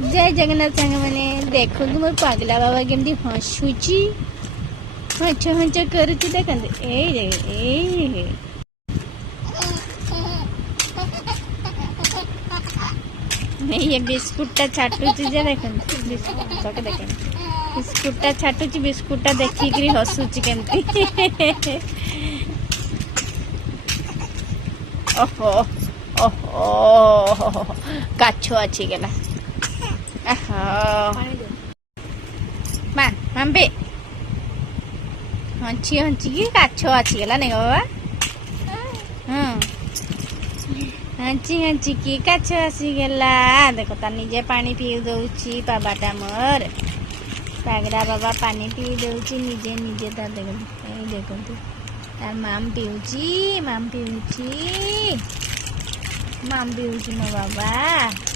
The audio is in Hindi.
जय जगन्नाथ सांग मैंने देखो मोर पगला बाबा केमती हसुची हंच हंच करुची देखते ए ये बिस्कुटा छाटुची जे देखते बिस्कुट बिस्कुटा छाटुची बिस्कुटा देखिक हसुची केमती ओहो ओहो काछ अच्छी गला माम्बे हंची हंची की काछ अच्छी गला नहीं बाबा हंची हंची की काछ आसी गला देखो ता निजे पानी पी दउची बाबाटा मोर पागड़ा बाबा पानी पी दउची निजे निजे ता देखो तार माम पीउची माम पीउची मो बाबा